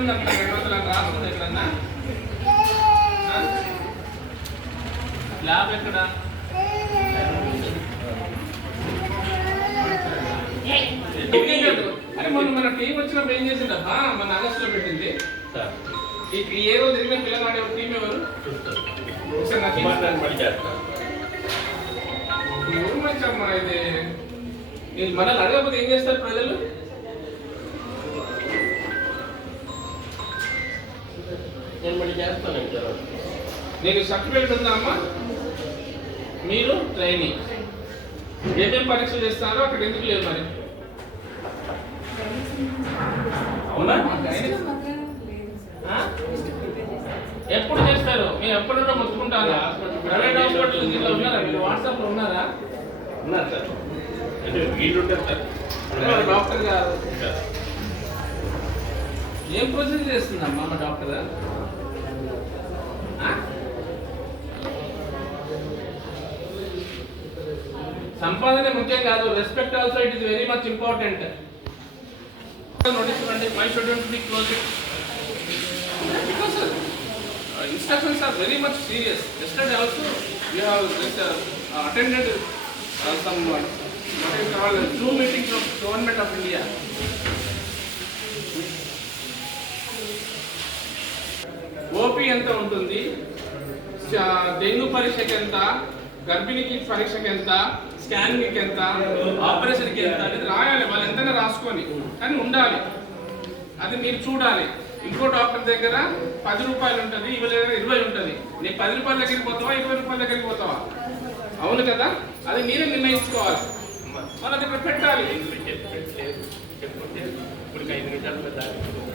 ఉంది అంత రెండు రాస్తుంది ఎక్కడన్నా ల్యాబ్ ఎక్కడ అరే మొన్న మన టీం వచ్చినప్పుడు ఏం చేసిందబ్బా మన ఆగస్టులో పెట్టింది ఈ ఏ రోజు జరిగిన పిల్లలు టీం ఎవరు ఒకసారి నాకు ఊరు మంచి అమ్మా ఇది నేను మనల్ని అడగకపోతే ఏం చేస్తారు ప్రజలు? నేను మళ్ళీ చేస్తాను సార్ నీకు సర్టిఫికేట్ ఉందా అమ్మా మీరు ట్రైనింగ్. ఏమేం పరీక్షలు చేస్తారో అక్కడ ఎందుకు లేవు మరి? అవునా? ఎప్పుడు చేస్తారు? మీరు ఎప్పుడన్నా మొత్తుకుంటారా? ప్రైవేట్ హాస్పిటల్ ఇందులో ఉన్నారా? మీరు వాట్సాప్లో ఉన్నారా? ఉన్నారు సార్. అంటే వీళ్ళు ఉంటారు సార్ డాక్టర్ గారు. ఏం ప్రొసీజర్ చేస్తుందమ్మా మా డాక్టర్ ఆ? సంపాదన ముఖ్యం కాదు respect also it is very much important notice ఇవ్వండి may be close because instructions are very much serious yesterday also you have attended some two meetings of government of India OP ఎంత ఉంటుంది? Dengue పరీక్షకి ఎంత? గర్భిణికి పరీక్షకి ఎంత స్కానింగ్కి ఎంత ఆపరేషన్కి ఎంత అనేది రాయాలి వాళ్ళు ఎంతైనా రాసుకొని కానీ ఉండాలి అది మీరు చూడాలి ఇంకో డాక్టర్ దగ్గర పది రూపాయలు ఉంటుంది ఇవి దగ్గర ఇరవై ఉంటుంది నీకు పది రూపాయల దగ్గరికి పోతావా ఇరవై రూపాయల దగ్గరికి పోతావా అవును కదా అది మీరే నిర్ణయించుకోవాలి మన దగ్గర పెట్టాలి ఇప్పుడు ఐదు నిమిషాలు